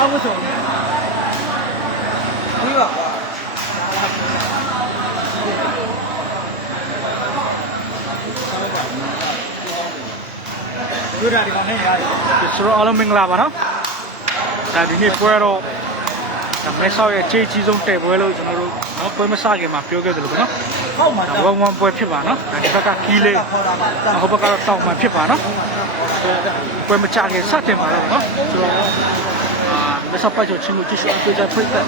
အောက်မဆုံးပြီးပါတွေ့တာဒီကောင်နဲ့ရတယ်ဆိုတော့အားလုံးမင်္ဂလာပါနော်ဒါဒီနေ့ပွဲတော့ဒါမဲဆောက်ရဲ့အခြေကြီးဆုံးတဲ့ပွဲလို့ကျွန်တော်တို့နော်ပွဲမစခင်မှာပြောခဲ့သလိုပဲနော်ဟောက်မှာဒါဝမ်ဝမ်ပွဲဖြစ်ပါနော်ဒါဒီဘက်ကခီးလေးခေါ်တာမှာဟိုဘက်ကတော့တောက်မှဖြစ်ပါနော်ပွဲမချခင်စတင်ပါတော့နော်ဆိုတော့ အာမဲဆောက်ပိုက်ချောချင်းကိုကြည့်ရှုအတွေ့အကြုံဖိတ်တဲ့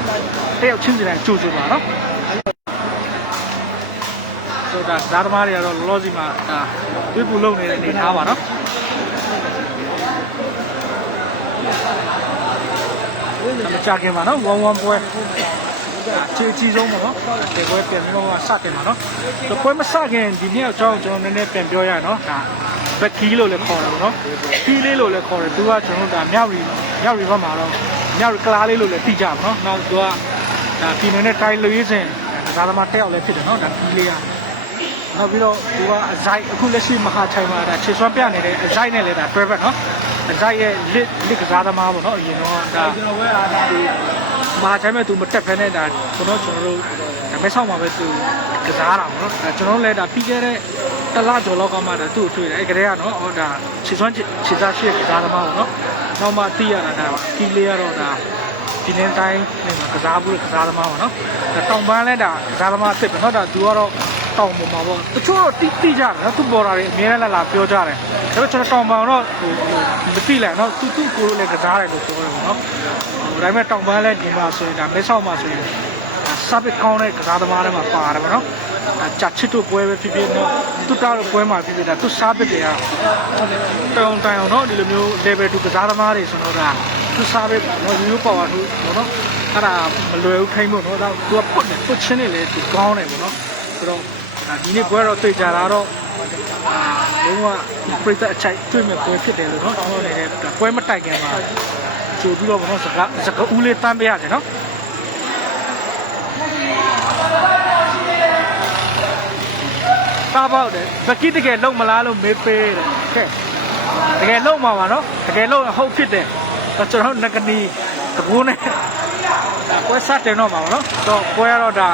တယောက်ချင်းစီတိုင်းကြိုးကြိုးပါနော်ဆိုတော့ဒါဓာတ်သမားတွေကတော့လောလောဆယ်မှာဒါဝိပူလုံနေတဲ့အနေထားပါနော်မကြခင်ပါနော်ဝမ်ဝမ်ပွဲအခြေအကြီးဆုံးပေါ့နော်ဒီပွဲပြန်ပြီးတော့စတင်ပါနော်ဒီပွဲမစခင်ဒီနေ့အကြောင်းကျွန်တော်နည်းနည်းပြန်ပြောရအောင်နော်ဒါဘက်ကီးလို့လည်းခေါ်တယ်ပေါ့နော်ကီးလေးလို့လည်းခေါ်တယ်သူကကျွန်တော်တို့ဒါမြောက်ရီမြောက်ရီဘက်မှာတော့ မြောက်ရီကလားလေးလို့လည်းသိကြပါနော်နောက်သူကဒါပြည်နယ်နဲ့တိုင်းလူရေးစဉ်ဒါသမားတက်ရောက်လည်းဖြစ်တယ်နော်ဒါကီးလေးကနောက်ပြီးတော့သူကအဇိုက်အခုလက်ရှိမဟာထိုင်မှာဒါခြေစွမ်းပြနေတဲ့အဇိုက်နဲ့လည်းဒါတွဲဘက်နော်အဇိုက်ရဲ့လစ်လစ်ကစားသမားပေါ့နော်အရင်တော့ဒါကျွန်တော်ဝဲအားဒါဒီမဟာချိုင်းမဲ့သူမတက်ဖဲနဲ့ဒါကျွန်တော်ကျွန်တော်တို့ဒါမဲဆောက်မှာပဲသူကစားတာပေါ့နော်ဒါကျွန်တော်တို့လည်းဒါပြီးခဲ့တဲ့တလကျော်လောက်ကမှဒါသူ့ကိုတွေ့တယ်အဲကလေးကတော့ဟောဒါခြေစွမ်းခြေစားရှိတဲ့ကစားသမားပေါ့နော် နောက်မှသိရတာကကီလေးကတော့ဒါဒီလင်းတိုင်းနဲ့ကစားဘူးကစားသမားပေါ့နော်ဒါတောင်ပန်းလဲဒါကစားသမားအစ်စ်ပဲနော်ဒါသူကတော့တောင်ပေါ်မှာပေါ့တချို့တော့တိတိကြတယ်နော်သူပေါ်တာတွေအများနဲ့လာပြောကြတယ်ဒါပေမဲ့ကျွန်တော်တောင်ပန်းတော့ဟိုမသိလိုက်နော်သူသူကိုလိုလည်းကစားတယ်လို့ပြောတယ်ပေါ့နော်ဒါပေမဲ့တောင်ပန်းလဲဒီမှာဆိုရင်ဒါမဲဆောက်မှာဆိုရင်စပစ်ကောင်းတဲ့ကစားသမားတွေမှာပါတယ်ပေါ့နော် အဲဂျတ်ချစ်တို့ပွဲပဲဖြစ်ဖြစ်နော်တူတာတို့ပွဲမှာဖြစ်ဖြစ်ဒါသူစပစ်တွေကတောင်တိုင်အောင်နော်ဒီလိုမျိုး level 2ကစားသမားတွေဆိုတော့ဒါသူစပစ်နော်ရိုးပါဝါတို့ဗောနော်အဲ့ဒါမလွယ်ဘူးခိုင်းဖို့နော်ဒါသူကပုတ်တယ်ပုတ်ချင်းနေလေသူကောင်းတယ်ဗောနော်ဆိုတော့ဒါဒီနေ့ပွဲတော့တွေ့ကြတာတော့အာလုံးဝပြိတ္တအချိုက်တွေ့မဲ့ပွဲဖြစ်တယ်လို့နော်ကျွန်တော်လည်းဒါပွဲမတိုက်ခင်မှာကြိုပြီးတော့ဘနော်စကားစကားဦးလေးတန်းပေးရတယ်နော် တာပေါက်တယ်ဗကီတကယ်လုံမလားလို့မေးပေးတယ်ကဲတကယ်လုံမှာပါနော်တကယ်လုံရင်ဟုတ်ဖြစ်တယ်တော့ကျွန်တော်တို့ငကနီတကူနဲ့ပွဲစတင်တော့မှာပါနော်တော့ပွဲရတော့ဒါ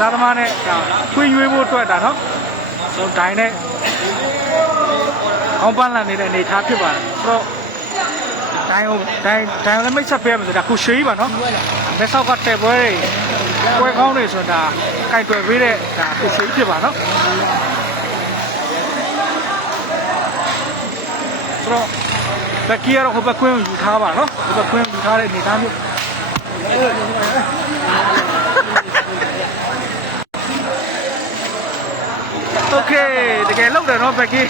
သာသမားနဲ့ဒါခွေးရွေးဖို့အတွက်ဒါနော်ဆိုဒိုင်းနဲ့အောင်ပန်းလာနေတဲ့အနေအထားဖြစ်ပါတယ်ဆိုတော့တိုင်းဟိုတိုင်းတိုင်းလည်းမိတ်ဆက်ပေးရမယ်ဆိုတာကိုရွှေကြီးပါနော်မဲဆောက်ကတဲ့ပွဲတွေပွဲကောင်းတွေဆိုတာ ကြိုက်တွယ်ပေးတဲ့ဒါကိုရွှေကြီးဖြစ်ပါနော်ဆိုတော့ဘက်ကီကတော့ဟိုဘက်ကွင်းကိုယူထားပါနော်ဟိုဘက်ကွင်းကိုယူထားတဲ့အနေအထားမျိုးโอเคတကယ်လောက်တယ်နော်ဘက်ကီ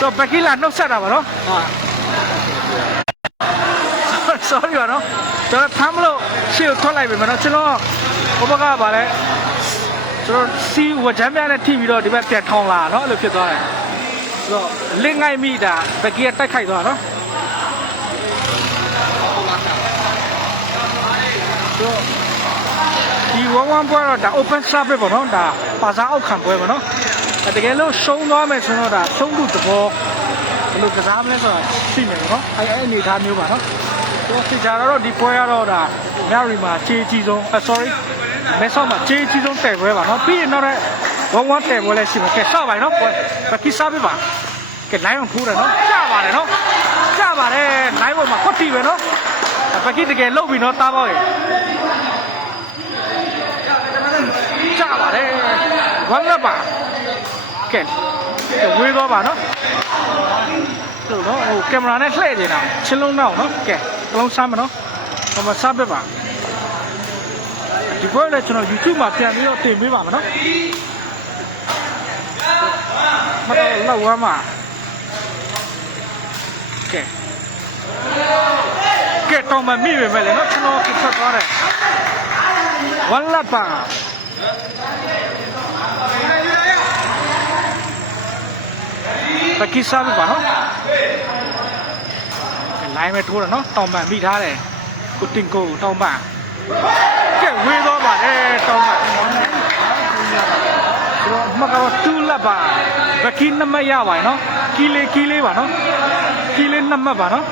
တော့ဘက်ကီလာနှုတ်ဆက်တာပါနော် sorry ပါနော်ကျွန်တော်ဖမ်းမလို့ ရှေ့ကိုထွက်လိုက်ပြီမနော်ကျွန်တော်ဘဘကပါလဲကျွန်တော်စီဝကြမ်းပြနဲ့ထိပြီးတော့ဒီဘက်ပြန်ထောင်းလာနော်အဲ့လိုဖြစ်သွားတယ်ဆိုတော့လင်းငိုက်မိတာဘက်ကီကတိုက်ခိုက်သွားနော်ဆိုတော့ဒီဝမ်ဝမ်ပွဲတော့ဒါ open service ပေါ့နော်ဒါပါစားအောက်ခံပွဲပေါ့နော်အဲတကယ်လို့ရှုံးသွားမယ်ဆိုတော့ဒါရှုံးမှုသဘောဘယ်လိုကစားမလဲဆိုတာသိမယ်ပေါ့နော်အဲအဲအနေအထားမျိုးပါနော် တော့သိကြတော့ဒီပွဲရတော့ဒါမြရီမှာခြေကြီးဆုံးအ sorry မဲဆောက်မှာခြေကြီးဆုံးတဲ့ပွဲပါနော်ပြီးရင်တော့ဝမ်ဝမ်တဲ့ပွဲလည်းရှိမှာကဲစပါရင်နော်ပွဲပကိစားပြပါကဲလိုင်းအောင်ထိုးတယ်နော်ကြပါတယ်နော်ကြပါတယ်လိုင်းပေါ်မှာခွတ်တီပဲနော်ပကိတကယ်လုတ်ပြီနော်တားပေါ့ရေကြပါတယ်ဝမ်လက်ပါကဲဝေးတော့ပါနော်လို့နော်ဟိုကင်မရာနဲ့လှည့်နေတာချင်းလုံးတော့နော်ကဲက လုံးဆမ်းမနော်ဟိုမှာစပစ်ပါဒီပွဲလည်းကျွန်တော် YouTube မှာပြန်ပြီးတော့တင်ပေးပါမယ်နော်မတော်လောက်ဝမ်းမှာကဲကဲတော့မမိပဲမဲ့လေနော်ကျွန်တော်ပြတ်သွားတယ်ဝမ်လာပါပကိစားပါနော် လိုင်းပဲထိုးတယ်နော်တောင်ပံမိထားတယ်ကိုတင်ကိုတောင်ပံကဲဝေးတော့ပါလေတောင်ပံကျွန်တော်မှတ်ကတော့တူလက်ပါဗကီနှမရပါနော်ကီလေးကီလေးပါနော်ကီလေးနှမပါနော်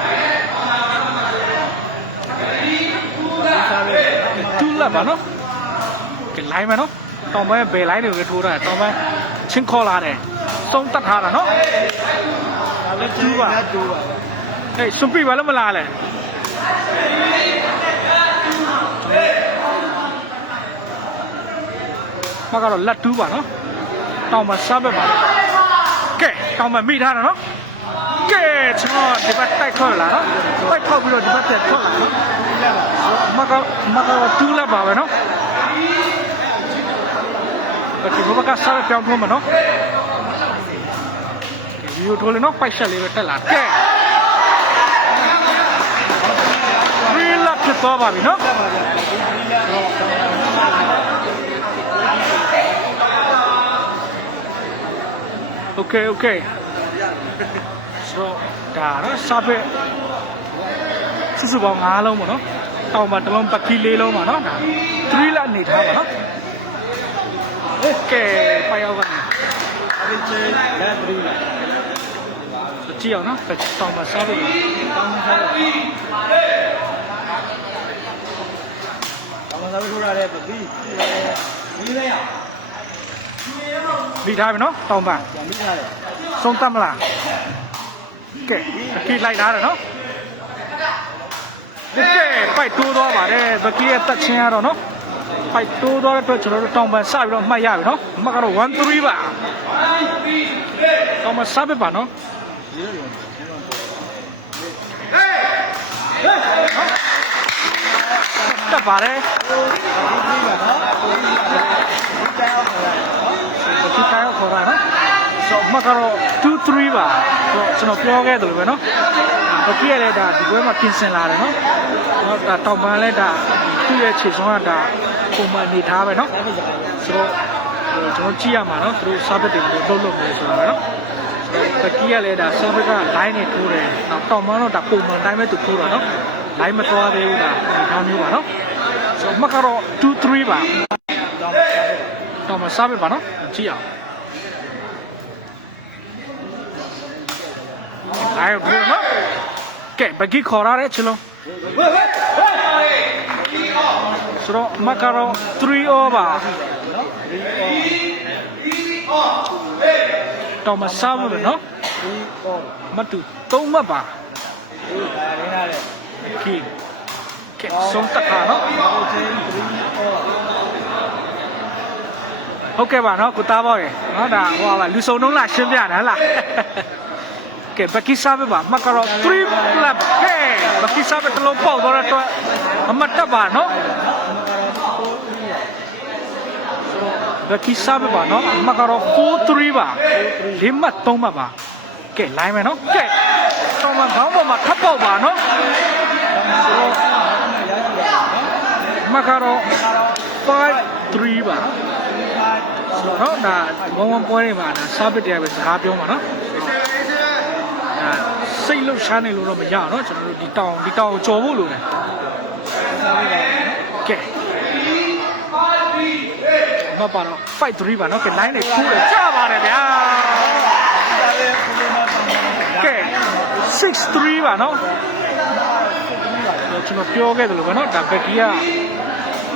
တူလက်ပါနော်ကဲလိုင်းမယ်နော်တောင်ပံဘယ်လိုင်းတွေထိုးတာတောင်ပံချင်းခေါ်လာတယ်သုံးတတ်ထားတာနော်ဒါလည်းတူပါတူပါ ఏయ్ సుంపి వాళ్ళ మలాలే mà cái đó lật thứ vào nó tao mà sao vậy bạn kệ tao mà mịt ra nó kệ cho thì bắt tay khơi là nó tay khơi bây giờ thì bắt tay khơi là mà cái mà cái đó thứ là bảo vậy nó và chỉ có cái sao vậy mà nó video thôi nó phải xử lý về tay là kệ ထိုးလေနော်ပိုက်ဆက်လေးပဲတက်လာကဲရီလာဖြစ်သွားပါပြီနော်โอเคโอเคဆိုတော့ဒါနော်စားပဲ စုစုပေါင်း9လုံးပေါ့နော်တောင်မှာတစ်လုံးပကီ၄လုံးပါနော်ဒါ3လက်အနေထားပါနော်โอเคပိုင်ရောက်ပါ အဲ့ဒီချေလက်ဒရီလာ ကြည့်အောင်နော်တောင်မှာစားဖို့ တောင်းထားတယ်တော စားလို့ဆိုတာလည်းမပြီးပြီးလဲရမိထားပြီနော်တောင်ပန်မိထားတယ်ဆုံးတတ်မလားကဲခီလိုက်ထားတယ်နော်ကဲပိုက်တိုးသွားပါတယ်ဇကီရဲ့တက်ချင်းကတော့နော်ပိုက်တိုးသွားတဲ့အတွက်ကျွန်တော်တို့တောင်ပန်စပြီးတော့မှတ်ရပြီနော်အမှတ်ကတော့1 3ပါတောင်ပန်စပဲပါနော် Hey! Hey! တက်ပါတယ်ဒီဒီပါနော်ဒီတောင်းခေါ်တာနော်ဒီတိုင်းခေါ်တာနော်ဆိုမကတော့2 3ပါဆိုကျွန်တော်ပြောခဲ့တယ်လို့ပဲနော်ဘပြည့်လဲဒါဒီဘွဲမှာပြင်ဆင်လာတယ်နော်တော့ဒါတောင်ပန်းလဲဒါသူ့ရဲ့ခြေဆုံးကဒါပုံမှန်နေထားပဲနော်ဒါပဲကြာဆိုတော့ကျွန်တော်ကြည့်ရမှာနော်သူတို့ service တွေကိုလုပ်လုပ်နေဆိုတာပဲနော်တကီးရလဲဒါ service က line နဲ့ထိုးတယ်နောက်တောင်ပန်းတော့ဒါပုံမှန်တိုင်းပဲသူထိုးတာနော် line မသွားသေးဘူးဒါဒီအောင်မျိုးပါနော်ဆို မကတော့2 3ပါတောင်းစားတယ်တော့မစားပဲပါနော်ကြည့်အောင်အဲ့ဒါနော်ကဲဘဂီခေါ်ရတဲ့ချလုံးဝဲဝဲဆိုတော့မကာရော3 over နော်ဒီအော်တော့မစားဘူးနော်ဒီအော်မတူ3မှတ်ပါဒီဒါရင်းလာတယ် ကီကဲဆုံးတက်တာနော်ဟိုချင်းဒီအော်ဟုတ်ကဲ့ပါနော်ကိုသားပေါ့ရေနော်ဒါဟိုပါလူစုံလုံးလာရှင်းပြတယ်ဟလားကဲဘဂီစားပဲပါမကာရော3 plus ကဲဘဂီစားပဲတစ်လုံးပေါက်သွားတဲ့အတွက်အမတ်တက်ပါနော်ဘကီစားပဲပါနော်အမကတော့4-3ပါလေးမှတ်3မှတ်ပါကဲလိုင်းမယ်နော်ကဲတော့မခေါင်းပေါ်မှာထပ်ပေါက်ပါနော် အမကတော့5-3ပါနော်ဒါဝမ်ဝမ်ပွဲတွေမှာဒါစားပစ်တယ်ပဲစကားပြောမှာနော်ဒါစိတ်လှုပ်ရှားနေလို့တော့မရအောင်နော်ကျွန်တော်တို့ဒီတောင်ဒီတောင်ကိုကြော်ဖို့လိုတယ်ကဲမပါတော့5 3ပါနော်ကဲ line နဲ့ထိုးတယ်ကြပါတယ်ဗျာကဲ6 3ပါနော်ကျွန်တော်ပြောခဲ့တယ်လို့ပဲနော်ဒါဘက်ကီက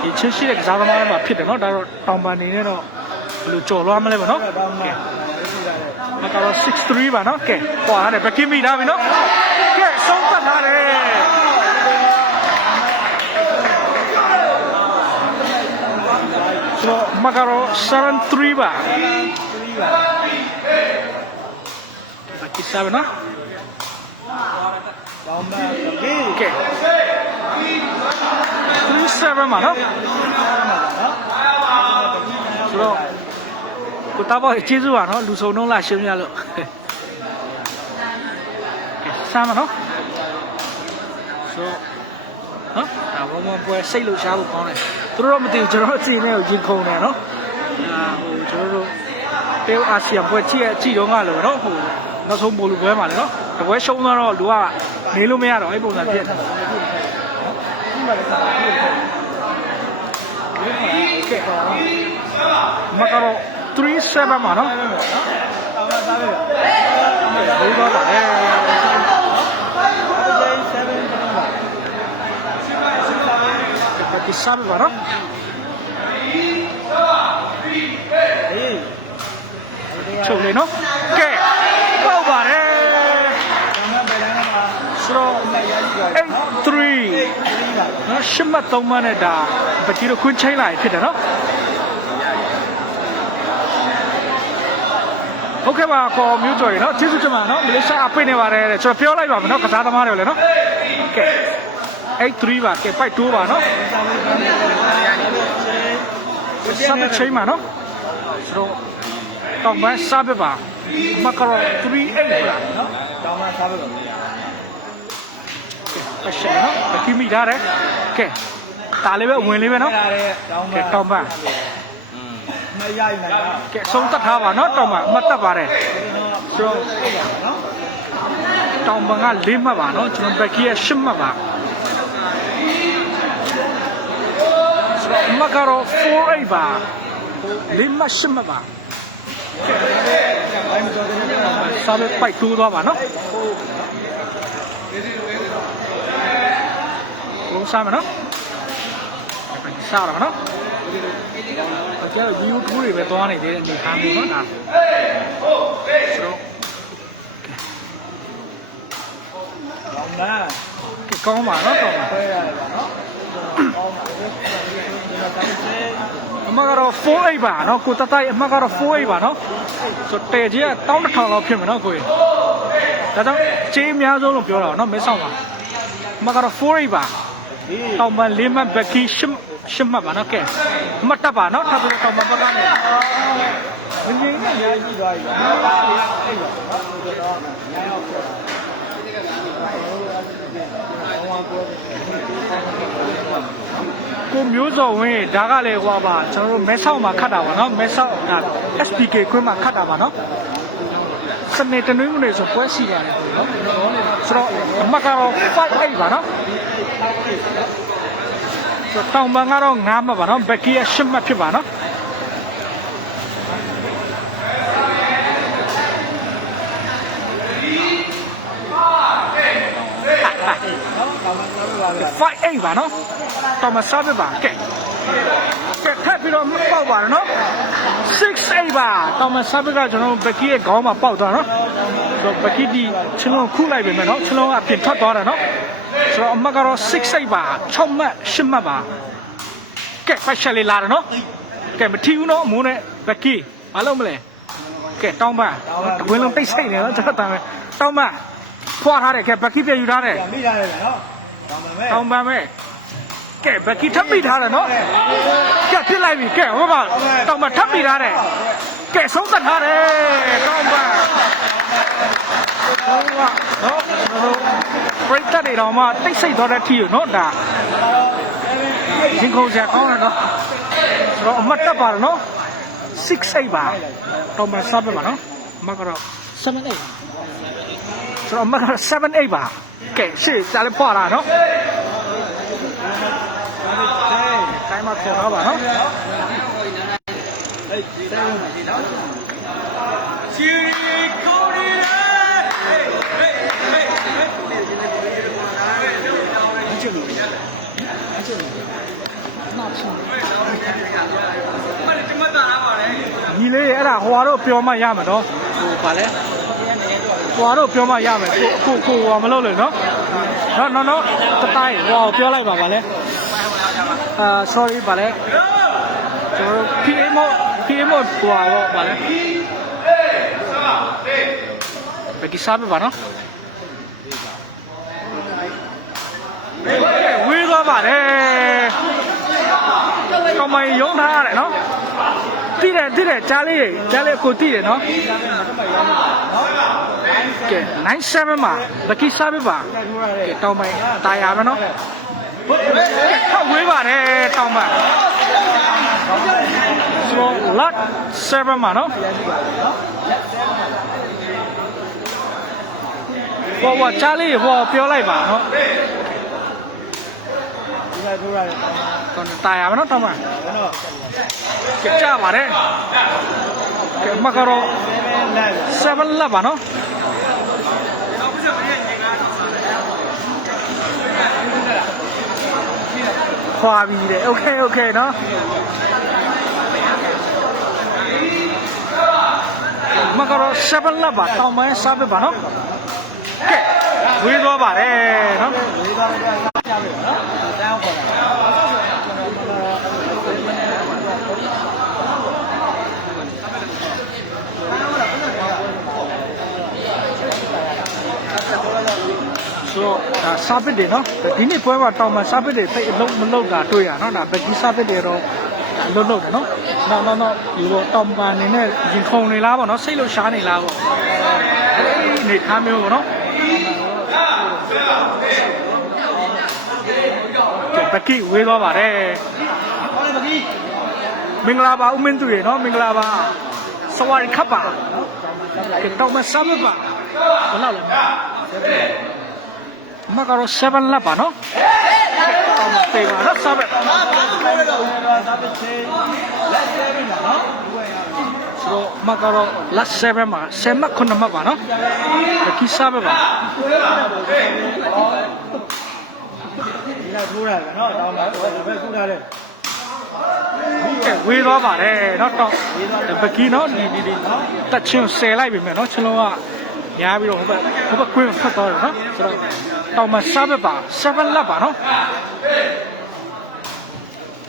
ဒီချင်းရှိတဲ့ကစားသမားတွေမှာဖြစ်တယ်နော်ဒါတော့တောင်ပန်နေနဲ့တော့ဘယ်လိုကြော်လွှားမလဲပေါ့နော်ကဲမကတော့6 3ပါနော်ကဲဟောရတယ်ဘက်ကီမိသားပြီနော်ကဲဆုံးသက်ထားတယ်ဆိုတော့မကတော့7 3ပါဘက်ကီစားပဲနော်တောင်းပါကေကဲ 37ပါနော်ဆိုတော့ကိုတာဘောကျေးဇူးပါနော်လူစုံလုံးလာရှင်းပြလို့ကဲစမ်းမနော်ဆိုနော်ဒါဘုံဘပွဲစိတ်လို့ရှားဖို့ကောင်းတယ်သူတို့တော့မသိဘူးကျွန်တော်တို့အစီအနဲ့ကိုရင်ခုန်တယ်နော်အာဟိုကျွန်တော်တို့တေအာဆီယံပွဲကြည့်ရကြည့်တော့ငါလို့နော်ဟိုနောက်ဆုံးမိုးလူပွဲမှာလေနော်တပွဲရှုံးသွားတော့လူကနေလို့မရတော့အဲ့ပုံစံဖြစ်တယ်ဒီ မှာလည်းဆက်ပြီးတော့ဒီကဲတော့မကတော့37ပါနော်နော်တောင်းစားပဲဘယ်တော့ပါလဲ7ဒီစားပဲပါနော်အေးချုပ်လေနော်ကဲပေါက်ပါတယ် တောင်းမှပဲတိုင်းမှာ ဆိုတော့ အမှတ်ရရှိသွား8 3တယ်နော်ဒီပါနော်ရှစ်မှတ်3မှတ်နဲ့ဒါပကြီးတော့ခွင်းချိုင်းလာဖြစ်တယ်နော်ဟုတ်ကဲ့ပါခေါ်မျိုးကျော်ရေနော်ကျေးဇူးတင်ပါနော်မလေးရှားအပိတ်နေပါတယ်တဲ့ကျွန်တော်ပြောလိုက်ပါမယ်နော်ကစားသမားတွေလည်းနော်ကဲ8 3ပါကဲပိုက်2ပါနော်စပ်ချိန်မှာနော်ဆိုတော့တောင်ပန်းစားပဲပါမကရော38ပါနော်တောင်းမှစားဖို့လို့ ရအရှက်နော်ပတိမိထားတယ်ကဲဒါလေးပဲဝင်လေးပဲနော်တဲ့တောင်းမှကဲတောင်ပန်းမရယူနိုင်တာကဲဆုံးသက်ထားပါနော်တောင်ပန်းမတ်တက်ပါတယ်ဆိုတော့အဲ့ဒါနော်တောင်ပန်းက၄မှတ်ပါနော်ကျွန်တော်ဘက်ကီးရဲ့၈မှတ်ပါဆိုတော့မကရော48ပါ၄မှတ်၈မှတ်ပါဘိုင်းမတော်တဲ့နေရာမှာစားပဲပိုက်တိုးသွားပါနော် ဘုံစားမယ်နော်စားရမှာနော်အကျတော့ view 2တွေပဲသွားနေသေးတဲ့အနေအမျိုးနော်ဒါဆိုတော့တောင်းမှကကောင်းပါနော်တော့ခွဲရတယ်ပါနော်တောင်းမှဒီမှာတောင်းစေအမကတော့48ပါနော်ကိုတတိုက်အမကတော့48ပါနော်ဆိုတဲကြီးက11000လောက်ဖြစ်မယ်နော်ကိုကြီးဒါကြောင့်ကြေးအများဆုံးလို့ပြောတာနော်မဲဆောက်ပါအမကတော့48ပါဒီ တောင်ပန်လေးမှတ်ဘက်ကီရှစ်ရှစ်မှတ်ပါနော်ကဲမတ်တပ်ပါနော်ထပ်ပြီးတောင်ပန်ဘက်ကနေဝင်ကြီးနဲ့ရရှိသွားပြီ။အဲ့ဒါအဲ့ဒါနော်ဒီတော့ညာရောက်ပြောတာ။ကိုမျိုးစော်ဝင်းဒါကလည်းဟွာပါကျွန်တော်တို့မဲဆောက်မှာခတ်တာပါနော်မဲဆောက်ဒါ SPK ခွင်းမှာခတ်တာပါနော်စနေတနင်္ဂနွေဆိုပွဲစီပါတယ်နော်ဆိုတော့အမတ်ကတော့58ပါနော်ဆို တော့တောင်ပန်ကတော့9မှတ်ပါနော်ဘက်ကီက10မှတ်ဖြစ်ပါနော်နော်ကောင်းမှဆောက်ရပါလား58ပါနော်တောင်ပန်စားပြပါကဲကဲထပ်ပြီးတော့မပေါက်ပါနဲ့နော်68ပါတောင်ပန်စားပြကကျွန်တော်တို့ဘက်ကီရဲ့ခေါင်းမှာပေါက်သွားနော်တော့ပကီဒီချင်းလုံးခုလိုက်ပဲမယ်နော်ချင်းလုံးအပြင်ထွက်သွားတယ်နော် ဆိုတော့အမတ်ကတော့6စိတ်ပါ6မှတ်10မှတ်ပါကဲဖက်ရှယ်လေးလာတယ်နော်ကဲမထီဘူးနော်အမိုးနဲ့ပကီမလုပ်မလဲကဲတောင်းပန်တကွင်းလုံးတိတ်ဆိတ်နေနော်ကျွန်တော်တမ်းပဲတောင်းပန်ဖွာထားတယ်ကဲပကီပြန်ယူထားတယ်။မိထားတယ်နော်။ကောင်းပါမယ်တောင်းပန်ပဲကဲပကီထပ်မိထားတယ်နော်ကဲပြစ်လိုက်ပြီကဲဟောပါတောင်းပန်ထပ်မိထားတယ်ကဲဆုံးသက်ထားတယ်တောင်းပန်ဟု တ်ကနော်ကျွန်တော်တို့ပရိသတ်တွေတော့မှတိတ်ဆိတ်သွားတဲ့ထီကိုနော်ဒါရင်ခုန်စရာကောင်းတယ်နော်ဆိုတော့အမတ်တက်ပါတော့နော်6 8ပါတော့မစားပါနော်အမကတော့7 8ပါဆိုတော့အမကတော့7 8ပါကဲရှေ့စားလေးဖွာလာနော်တိုင်းမှာခေါ်တော့ပါနော်။အေးဆဲဝင်ပါဒီနော်။ချီကိုရီလာဟေးဟေးဟေးဟေး မနေ့တမတာလာပါလေ ညီလေးအဲ့ဒါဟိုဟာတော့ပြောမှရမှာနော်ဟိုပါလဲဟိုကတော့ပြောမှရမယ်ကိုကိုကိုဟိုမလုပ်လို့နော်နော်နော်နော်တတိုင်းဟိုပြောလိုက်ပါပါလေအာ sorry ပါလေကျွန်တော်တို့ PA မို့ PA မို့ဟိုတော့ပါလေဘယ်ကိစားပဲပါနော်ဝေးသွားပါတယ်ကောင်းမရုံးထားရတယ်နော် တိတယ်တိတယ်ကြားလေးကြားလေးကိုတိတယ်နော်ကဲ97မှာလက်ကီစားပဲပါကဲတောင်းပိုင်းတာယာမယ်နော်ထပ်ဝေးပါတယ်တောင်းပိုင်းဆိုတော့ lot 7မှာနော်ဘောဘောချားလေးဟောပြောလိုက်ပါနော် ဒီမှာထိုးရတယ်ကောင်းပါ တော့တာယာမယ်နော်တောင်းပိုင်း ။ကျွန်တော် ကဲကြပါတယ်ကဲမကတော့ 7 live 7လက်ပါနော်က ခွာပြီတဲ့โอเคโอเคနော်မကတော့7 lap ပါတောင်ပိုင်းစားပဲပါနော်ကဲဝေးသွားပါတယ်နော် လေးပါးကကြား ပြီနော်တန်းခေါ်တာဆိုတော့ဒါစားပစ်တယ်နော်ဒီနေ့ပွဲမှာတောင်မှစားပစ်တယ်တိတ်အလုံးမလုံးတာတွေ့ရနော်ဒါဘက်ကြီးစားပစ်တယ်တော့အလုံးလုံးတယ်နော်နော်နော်နော်ဒီတော့တောင်ပန်နေနဲ့ရင်ခုန်နေလားပေါ့နော်စိတ်လို့ရှားနေလားပေါ့အဲဒီနေထားမျိုးပေါ့နော် ကဲဘက်ကြီးဝေးသွားပါတယ်ဟောလေမကြီးမင်္ဂလာပါဦးမင်းသူရေနော်မင်္ဂလာပါစဝါရီခပ်ပါကဲတောင်မှစားပစ်ပါဘယ်လောက်လဲမကတော့7 lap ပါနော်တောင်မှပေပါနော်စားပစ်ဘာဘာလို့လဲတော့သာပစ်ချေလက်ဆဲပြီနော်ဆိုတော့မကတော့ last 7မှာ7မှ9မှတ်ပါနော်တတိစားပဲပါ ဒီကထိုးရတယ်နော်တောင်းပါဘယ်ဘယ်ခုထားလဲကဲဝေးသွားပါတယ်နော်တော့ပကီနော်ဒီဒီဒီတက်ချင်းဆယ်လိုက်ပြီမယ်နော်ချလုံးကညားပြီးတော့ဟိုဘက်ဟိုဘက်ကွင်းဖတ်သွားတယ်နော်ဆိုတော့တောင်မှစားပဲပါ7 lap ပါနော်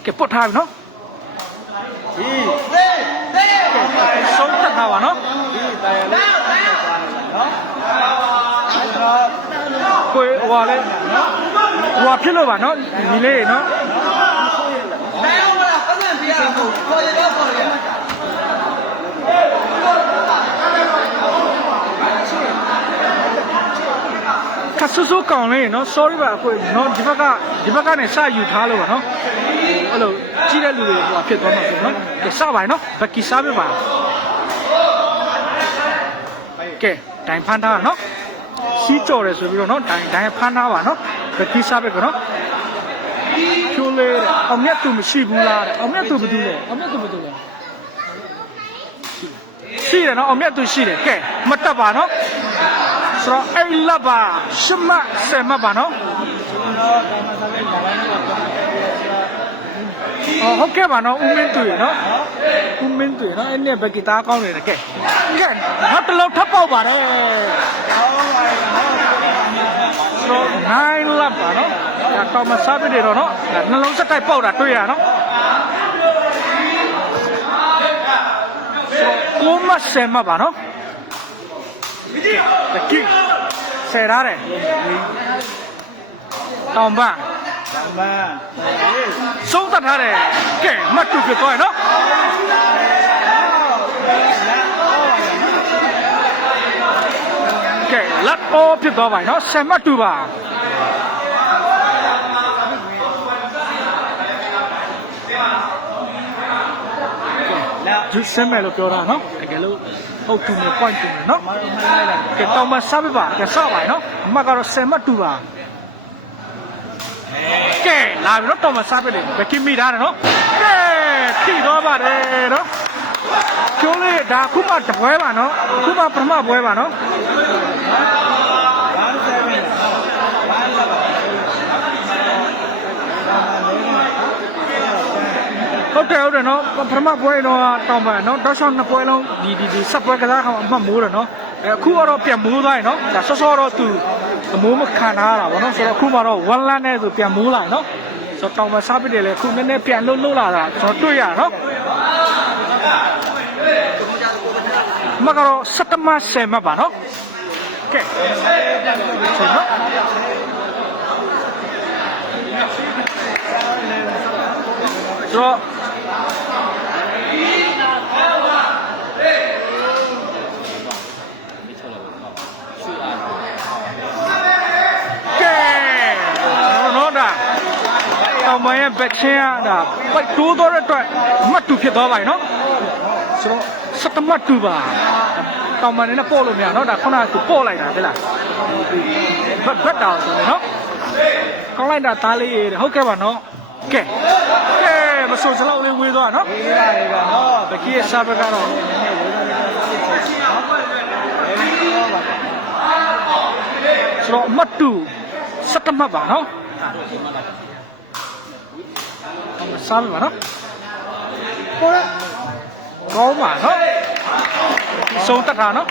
ကဲပုတ်ထားပြီနော်ဒီဆုံးသက်ထားပါနော်ဒီတာရလေးနော်အဲ့တော့ကိုယ်ဟိုလေ ဟိုဖြစ်လို့ပါနော်ဒီလေးနော်ခဆူဆူကောင်လေးနော် sorry ပါအကိုနော်ဒီဘက်ကဒီဘက်ကနေစယူထားလို့ပါနော်အဲ့လိုကြီးတဲ့လူတွေဟိုဖြစ်သွားမှာဆိုနော်ကဲစပါနော်ဘက်ကီစားပြပါကဲတိုင်ဖန်ထားနော်စီးကြော်တယ်ဆိုပြီးတော့နော်တိုင်တိုင်ဖန်ထားပါနော် ဘက်ကီစားပြကနော်ချိုးလေးတဲ့အောင်မြတ်သူမရှိဘူးလားတဲ့အောင်မြတ်သူဘာတူလဲအောင်မြတ်သူဘာတူလဲရှိတယ်နော်အောင်မြတ်သူရှိတယ်ကဲမတက်ပါနော်ဆိုတော့အဲ့လပ်ပါရှမဆယ်မပါနော်တော့ကာမစားလေးညာလိုက်တော့တော့ပြည့်ရဆိုတာအော်ဟုတ်ကဲ့ပါနော်ဦးမင်းတွေ့နော်ဦးမင်းတွေ့နော်အဲ့နဲ့ဘယ်ဂီတာကောင်းနေတယ်ကဲကဲနောက်တစ်လုံးထပ်ပေါက်ပါတယ်အောင်းပါရနော်ဆိုတော့ 9လပ်ပါနော်ဒါတော့မစားပြတယ်တော့နော်ဒါနှလုံးစက်တိုက်ပေါက်တာတွေ့ရနော်ဆိုတော့ကိုမဆယ်မပါနော်တကိဆယ်ရတယ်တောင်ပန်းမန်ဟေးဆုံးသက်ထားတယ်ကဲမတ်တူပြသွားရနော် လက်အောဖြစ်သွားပါနော်ဆယ်မတ်တူပါလာဂျူးစမဲလို့ပြောတာနော်တကယ်လို့ဟုတ်တူမယ် point တူမယ်နော်မတော်မှန်လိုက်တာကဲတောင်မစားပြပါကဲစပါနော်အမကတော့ဆယ်မတ်တူပါကဲလာပြီနော်တောင်မစားပြတယ်ဘယ်ကိမိထားတယ်နော်ကဲထိတော့ပါတယ်နော်ကျိုးလေးဒါခုမှတပွဲပါနော်ခုမှပထမပွဲပါနော်ဘာလို့ဆဲမလဲဘာလို့လဲ ဟုတ်တယ်ဟုတ်တယ်နော်ပထမပွဲတော့တောင်ပန်နော်တောက်ချောင်းနှစ်ပွဲလုံးဒီဒီဒီဆက်ပွဲကစားခါမှာအမှတ်မိုးတယ်နော်အဲအခုကတော့ပြန်မိုးသွားရင်နော်ဒါဆော့ဆော့တော့သူအမိုးမခံထားရတာဗောနော်ဆိုတော့အခုမှတော့1 land နဲ့ဆိုပြန်မိုးလာနော်ဆိုတော့တောင်ပန်စားပစ်တယ်လေအခုနည်းနည်းပြန်လှုပ်လှုပ်လာတာကျွန်တော်တွေ့ရနော်မကတော့စက်တမဆယ်မှတ်ပါနော် ကဲဆိုနော်ဆိုတော့ကဲနော်နော်ဒါအောင်မရဲ့ဘက်ချင်းကဒါပိုက်တိုးတော့တဲ့အတွက်မတ်တူဖြစ်သွားပါ යි နော်ဆိုတော့စက်တမတ်တူပါ တောင်မနေနဲ့ပို့လို့မရနော်ဒါခုနကသူပို့လိုက်တာတဲ့လားဘတ်ဘတ်တောင်ဆိုနော်ကောင်းလိုက်တာသားလေးတဲ့ဟုတ်ကဲ့ပါနော်ကဲကဲမဆိုးစလောက်လေးဝေးသွားနော်ဒီပါလေကနော်ဘကီရဲ့စားဘက်ကတော့နည်းနည်းဝေးလာတယ်ဖြစ်ချင်နော်အဲဒီတော့ပါဆိုတော့မတ်တူစက်တမတ်ပါနော်စားပြီပါနော်ပေါ်ရကောင်းပါနော် စုံတက်တာနော်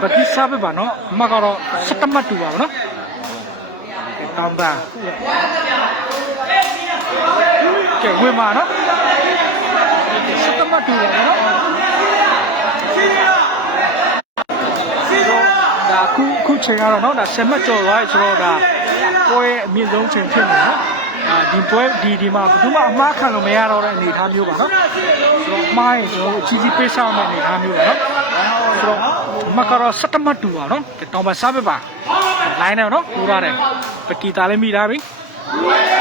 ပတိစားပဲပါနော်အမကတော့စတမတ်တူပါဗောနော်တောင်းပါကဲဝင်ပါနော်စတမတ်တူပါဗောနော် ဒါခုခုချိန်ကတော့နော်ဒါဆယ်မတ်ကျော်သွားပြီဆိုတော့ဒါပွဲအမြင့်ဆုံးချိန်ဖြစ်နေနော်အာဒီပွဲဒီဒီမှာဘယ်သူမှအမှားခံလို့မရတော့တဲ့အနေအထားမျိုးပါနော်ဆိုတော့အမှားရင်ကျွန်တော်တို့အကြီးကြီးပေးဆောင်မယ့်အနေအထားမျိုးပါနော်ဆိုတော့မကတော့စတမတ်တူပါနော်တောင်းပါစားပဲပါလိုင်းနေနော်ပူရတယ်ပကီတာလည်းမိသားပြီ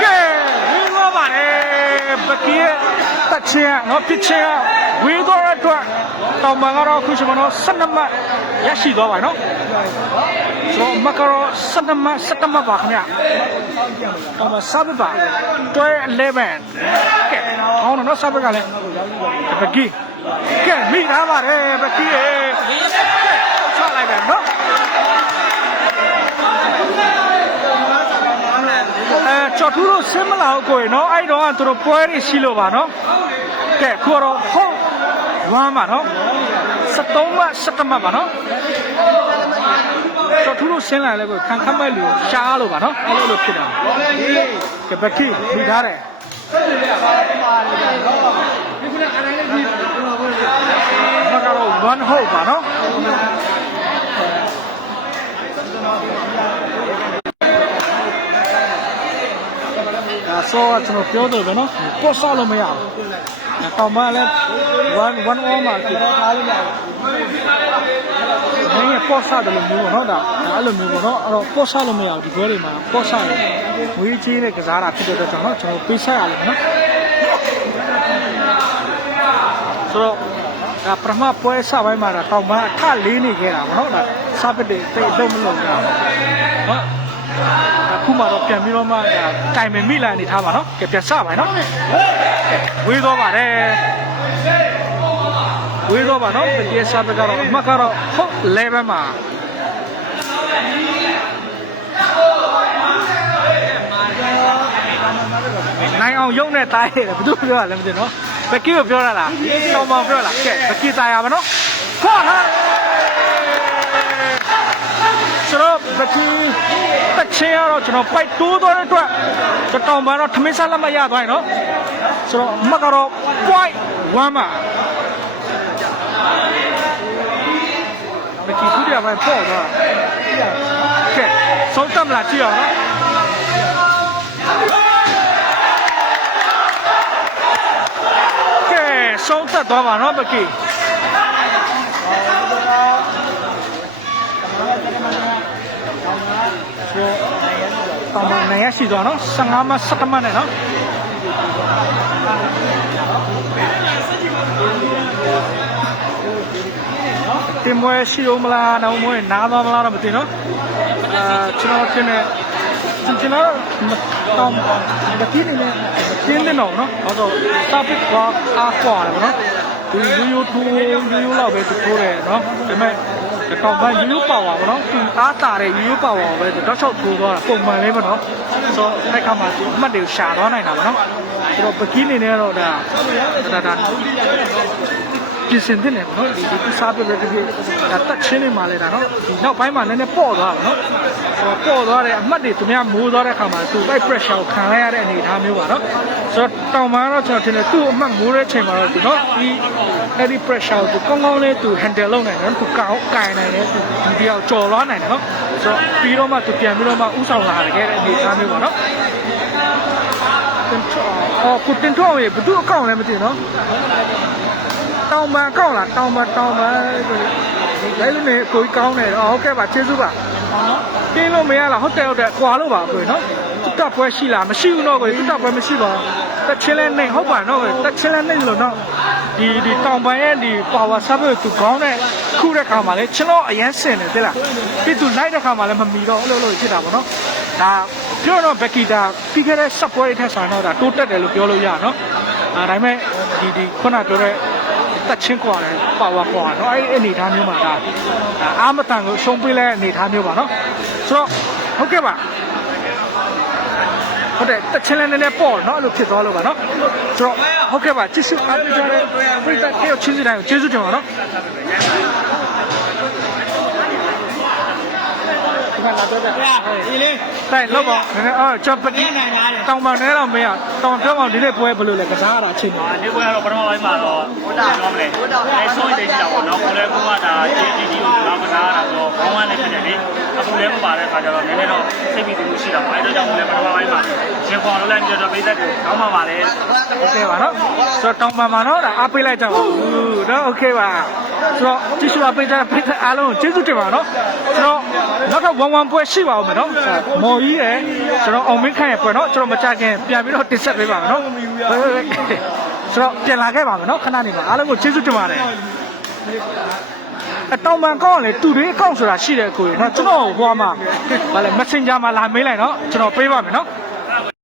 ကဲဝင်းသွားပါတယ်ပကီရဲ့တက်ချင်နော်ပစ်ချင်ဝင်းသွားတဲ့အတွက်တောင်းပါကတော့ခုချိန်မှာတော့12မှတ် ရရှိသွားပါနော်ဆိုတော့မကတော့12မှတ်17မှတ်ပါခင်ဗျာတော့မဆပ်ပါတွဲ11ကဲကောင်းတော့နော်ဆပ်ကလည်းပကီကဲမိသားပါတယ်ပကီရေကဲချလိုက်တယ်နော်အဲချော်ထူးလို့ဆင်းမလာဘူးကိုရင်နော်အဲ့တော့ကသူတို့ပွဲနေရှိလို့ပါနော်ကဲခုတော့ဟုတ်ဝမ်းပါနော်73မှ17မှပါနော် ချော်ထူးလို့ဆင်းလာလဲကိုခံခတ်မဲ့လူရှားလို့ပါနော်အဲ့လိုလိုဖြစ်တာကပကိမိထားတယ်မကတော့ one hole ပါနော်ဒါဆိုတော့ကျွန်တော်ပြောတယ်ပဲနော်ပေါ့ဆောက်လို့မရဘူးတောင်မလည်း one one all မှာဒီတော့ထားလို့မရဘူးမင်း ပေါ့ဆောက်တယ်လို့မျိုးပေါ့နော်ဒါအဲ့လိုမျိုးပေါ့နော်အဲ့တော့ပေါ့ဆောက်လို့မရဘူးဒီဘွဲတွေမှာပေါ့ဆောက်ရင်ဝေးကြီးနဲ့ကစားတာဖြစ်တဲ့အတွက်ကြောင့်နော်ကျွန်တော်ပေးဆက်ရလိမ့်မယ်နော်ဆိုတော့ဒါပထမပွဲစပိုင်းမှာတော့တောင်မအထလေးနေခဲ့တာပေါ့နော်ဒါစပစ်တွေတိတ်တော့မလို့နော်အခုမှတော့ပြန်ပြီးတော့မှဒါတိုင်ပင်မိလာနေထားပါနော်ကဲပြန်စပါနော်ဝေးတော့ပါတယ် ဝေးတော့ပါနော်ဒီစပစ်ကတော့အမှတ်ကတော့ဟုတ်11မှာနိုင်အောင်ရုံနဲ့တားရတယ်ဘယ်သူပြောရလဲမသိနော်ဘက်ကီကိုပြောရလားတောင်မောင်ပြောလားကဲဘက်ကီတားရပါနော်ဖော့ထားကျွန်တော်ဘက်ကီတက်ချင်ရတော့ကျွန်တော်ပိုက်တိုးသွားတဲ့အတွက်ကျွန်တော်ဘာတော့ထမင်းစားလက်မရသွားရင်နော်ဆိုတော့မကတော့ point 1မှာ ဘက်ကီဒုတိယပိုင်းပေါ့သွားကဲဆုံးတက်မလားကြည့်အောင်နော်ကဲဆုံးသက်သွားပါနော်ပကီတောင်းမနိုင်ရရှိသွားနော်15မ17မနဲ့နော် တင်မွေးရှိဦးမလားနောက်မွေးနားသွားမလားတော့မသိနော်အာကျွန်တော်တင်နေကျွန်တော်တောင်းမတိနေနဲ့တင်းနေတော့နော်ဟောတော့စာပစ်ကွာအားကွာတယ်ဗောနော်ဒီယူယူတူယူယူလောက်ပဲသူထိုးတယ်နော်ဒါပေမဲ့တော့ဘာယူယူပါဝါဗောနော်သူအားတာတဲ့ယူယူပါဝါပဲတော့ချောက်ထိုးသွားတာပုံမှန်လေးဗောနော်ဆိုတော့အဲ့ခါမှာသူအမှတ်တွေကိုရှာသွားနိုင်တာဗောနော်ဆိုတော့ပကီးနေနေတော့ဒါဒါဒါ ပြင်ဆင်တဲ့နေဗောနော်ဒီဒီစားပြပဲတည်းဒါတက်ချင်းနေမှလဲဒါနော်ဒီနောက်ပိုင်းမှာနည်းနည်းပေါ့သွားဗောနော်ဆိုတော့ပေါ့သွားတဲ့အမှတ်တွေသူများမိုးသွားတဲ့ခါမှာသူအဲ့ pressure ကိုခံလိုက်ရတဲ့အနေအထားမျိုးပါနော်ဆိုတော့တောင်မှတော့ကျွန်တော်ထင်တယ်သူ့အမှတ်မိုးတဲ့ချိန်မှာတော့ဒီနော်ဒီအဲ့ဒီ pressure ကိုသူကောင်းကောင်းလေးသူ handle လုပ်နိုင်တယ်သူကောင်းကင်နိုင်တယ်သူဒီတယောက်ကြော်လွှားနိုင်တယ်နော်ဆိုတော့ပြီးတော့မှသူပြန်ပြီးတော့မှဥဆောင်လာခဲ့တဲ့အနေအထားမျိုးပါနော်တင်ထောအော်ကိုတင်ထောရေဘယ်သူအကောင့်လဲမသိဘူးနော် တောင်ပန်အကောင့်လားတောင်ပန်တောင်ပန်လဲလို့နေကိုကြီးကောင်းတယ်ဟုတ်ကဲ့ပါကျေးဇူးပါပြင်းလို့မရလားဟုတ်တယ်ဟုတ်တယ်ကွာလို့ပါကိုနော်တူတက်ပွဲရှိလားမရှိဘူးတော့ကိုတူတက်ပွဲမရှိပါဘူးတက်ချင်းလဲနေဟုတ်ပါနော်ကိုတက်ချင်းလဲနေလို့နော်ဒီဒီတောင်ပန်ရဲ့ဒီ power service သူကောင်းတဲ့ခုတဲ့ခါမှာလဲကျွန်တော်အရန်စင်တယ်သိလားပြီးသူလိုက်တဲ့ခါမှာလဲမမီတော့အဲ့လိုလိုဖြစ်တာပေါ့နော်ဒါပြောတော့ဘက်ကီတာပြီးခဲ့တဲ့ support ထက်ဆိုင်တော့ဒါတိုးတက်တယ်လို့ပြောလို့ရနော်အဲဒါပေမဲ့ဒီဒီခုနပြောတဲ့ တက်ချင်းကွာတယ်ပါဝါကွာနော်အဲ့ဒီအနေထားမျိုးမှာဒါအာမတန်ကိုရှုံးပေးလဲအနေထားမျိုးပါနော်ဆိုတော့ဟုတ်ကဲ့ပါဟုတ်တယ်တက်ချင်းလည်းနည်းနည်းပေါ့နော်အဲ့လိုဖြစ်သွားလို့ပါနော်ဆိုတော့ဟုတ်ကဲ့ပါကြည့်စုအားပေးကြတဲ့ပရိသတ်တယောက်ချင်းစီတိုင်းကိုကျေးဇူးတင်ပါနော် ဒီမှာလာတော့တဲ့ ဒီလေး တိုင်လောက်ပါနည်းနည်းအော်ကျွန်တော်ပတိ နိုင်သားတယ် တောင်ပန်နဲတော့မင်းอ่ะတောင်ပြောင်းအောင်ဒီနေ့ပွဲဘယ်လိုလဲကစားရတာချင်းတယ် ဒီပွဲကတော့ပထမပိုင်းမှာတော့ဟိုတာပြောမလဲအဲဆုံးတိတ်ကြတာပေါ့နော်ကိုလည်းကိုကဒါဂျင်းဂျင်းကြီးကိုလာမနာတာဆိုတော့ကောင်းဝမ်းလေးဖြစ်တယ်လေအခုလည်းမပါတဲ့အခါကျတော့နည်းနည်းတော့စိတ်ပြီးသူရှိတာပေါ့အဲဒါကြောင့်လည်းပထမပိုင်းမှာရှင်ခေါ်လို့လည်းပြတော့ပိတ်သက်ကိုကောင်းပါပါလေ โอเคပါနော်ဆိုတော့တောင်ပန်မှာနော်ဒါအားပေးလိုက်ကြပါဦးနော်โอเคပါ ဆိုတော့ကြည့်ရှုပါပေးကြပေးတဲ့အားလုံးကိုကျေးဇူးတင်ပါနော်ဆိုတော့နောက်ကဝမ်ဝမ်ပွဲရှိပါဦးမယ်နော်မော်ကြီးရယ်ကျွန်တော်အောင်မင်းခိုင်ရယ်ပွဲနော်ကျွန်တော်မကြခင်ပြန်ပြီးတော့တင်ဆက်ပေးပါမယ်နော်ဆိုတော့ပြန်လာခဲ့ပါမယ်နော်ခဏနေပါအားလုံးကိုကျေးဇူးတင်ပါတယ်အတောင်ပန်ကောင်းလေတူတွေအကောင့်ဆိုတာရှိတယ်ကိုရနော်ကျွန်တော်ဟိုမှာဗာလဲ Messenger မှာလာမေးလိုက်နော်ကျွန်တော်ပေးပါမယ်နော်